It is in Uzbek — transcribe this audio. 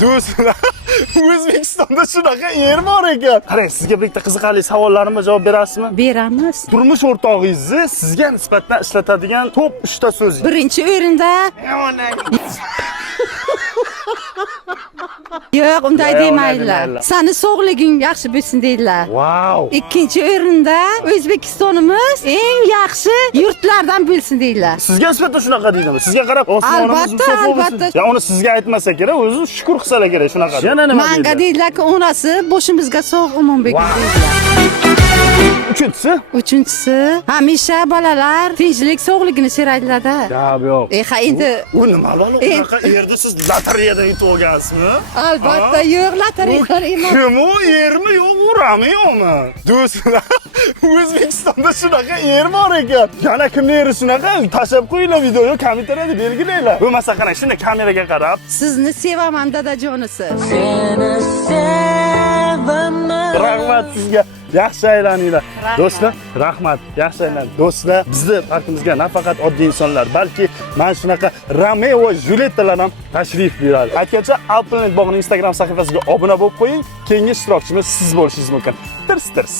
Do'stlar, O'zbekistonda shunaqa yer bor ekan. Qarang, sizga bitta qiziqarli savollarimga javob berasizmi? Beramiz. Turmush o'rtog'ingizni sizga nisbatan ishlatadigan top 3 ta so'z. Birinchi o'rinda yo'q, unday Yo'q, demaydilar. unday demaydilar. Sani sog'liging yaxshi bo'lsin deydilar. Wow. Ikkinchi o'rinda O'zbekistonimiz eng yaxshi yurtlardan bo'lsin deydilar. Sizga nisbatan shunaqa deydimi? Sizga qarab osmonimiz Albatta, albatta. Ya uni sizga aytmasa kerak, o'zi shukr qilsalar kerak shunaqa. Yana nima Menga deydilar? deydilar-ki, onasi boshimizga sog' omon bo'lsin Wow. deydilar. Uchinchisi? Hamisha bolalar tinchlik, sog'ligini so'raydilar-da. Gap yo'q. Ha endi U nima balo? Unaqa yerda siz lotereyadan yutib olgansizmi? albatta yo'q, lotereyalar emas. Kim u yermi yo'q, urami yo'qmi? Do'stlar, O'zbekistonda shunaqa yer bor ekan. Yana kimning yeri shunaqa? Tashab qo'yinglar videoga, kommentariyada belgilanglar. Bo'lmasa qarang, shunday kameraga qarab. Sizni sevaman dadajonisi. Rahmat sizga. Yaxshi aylaninglar. Do'stlar, rahmat. Yaxshi aylaning. Do'stlar, bizni parkimizga nafaqat oddiy insonlar, balki mana shunaqa Romeo va Juliettalar ham tashrif buyuradi. Aytgancha, Alplanet bog'ining Instagram sahifasiga obuna bo'lib qo'ying. Keyingi ishtirokchimiz siz bo'lishingiz mumkin. Tirs.